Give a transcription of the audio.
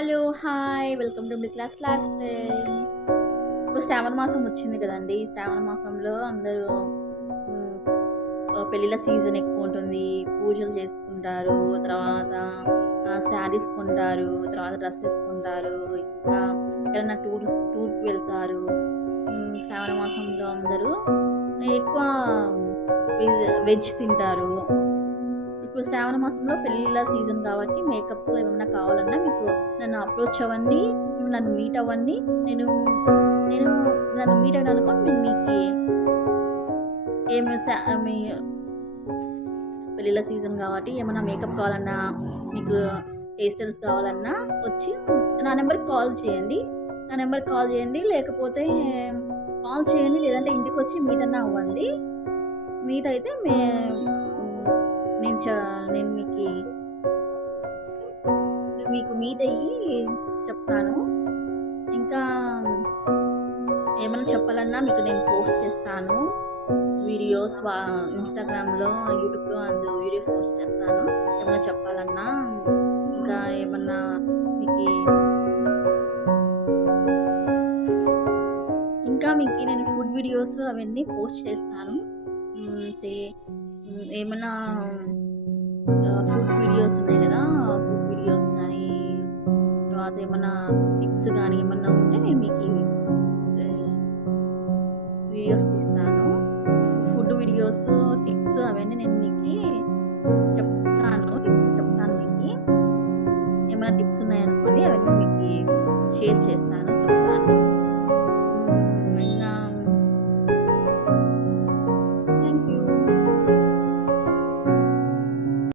Hello! Hi! Welcome to middle class life style. ఇప్పుడు శ్రావణ మాసం వచ్చింది కదండీ! ఈ శ్రావణ మాసంలో అందరూ హ్మ్, పెళ్ళిళ్ళ సీజన్ ఎక్కువుంటుంది. పూజలు చేసుకుంటారు. తర్వాత శారీస్ కొంటారు. తర్వాత డ్రెసెస్ కొంటారు. ఇంకా ఎక్కడైనా టూర్‌కి వెళ్తారు. శ్రావణ మాసంలో అందరూ ఎక్కువ వెజ్ తింటారు. ఇప్పుడు శ్రావణ మాసంలో పెళ్ళిళ్ళ సీజన్ కాబట్టి మేకప్స్ ఏమన్నా కావాలన్నా మీకు నన్ను అప్రోచ్ అవ్వండి. నన్ను మీట్ అవ్వండి. నేను నేను నన్ను మీట్ అయినానుకో నేను మీకు ఏమి మీ పెళ్ళిళ్ళ సీజన్ కాబట్టి ఏమన్నా మేకప్ కావాలన్నా, మీకు హెయిర్ స్టైల్స్ కావాలన్నా వచ్చి నా నెంబర్‌కి కాల్ చేయండి. నా నెంబర్‌కి కాల్ చేయండి. లేకపోతే కాల్ చేయండి. లేదంటే ఇంటికొచ్చి మీట్ అన్నా అవ్వండి. మీట్ అయితే నేను నేను మీకు మీట్ అయ్యి చెప్తాను. ఇంకా ఏమన్నా చెప్పాలన్నా మీకు నేను పోస్ట్ చేస్తాను. వీడియోస్ ఇన్‌స్టాగ్రామ్‌లో, యూట్యూబ్‌లో వీడియోస్ పోస్ట్ చేస్తాను. ఏమన్నా చెప్పాలన్నా ఇంకా ఏమన్నా మీకి మీకు నేను ఫుడ్ వీడియోస్ అవన్నీ పోస్ట్ చేస్తాను. ఏమన్నా ఫుడ్ వీడియోస్ ఉన్నాయి కదా! ఫుడ్ వీడియోస్ కానీ, తర్వాత ఏమన్నా టిప్స్ కానీ ఏమన్నా ఉంటే నేను మీకు వీడియోస్ తీస్తాను. ఫుడ్ వీడియోస్, టిప్స్ అవన్నీ నేను మీకు చెప్తాను. టిప్స్ చెప్తాను మీకు. ఏమైనా టిప్స్ ఉన్నాయనుకోండి అవన్నీ మీకు షేర్ చేస్తాను.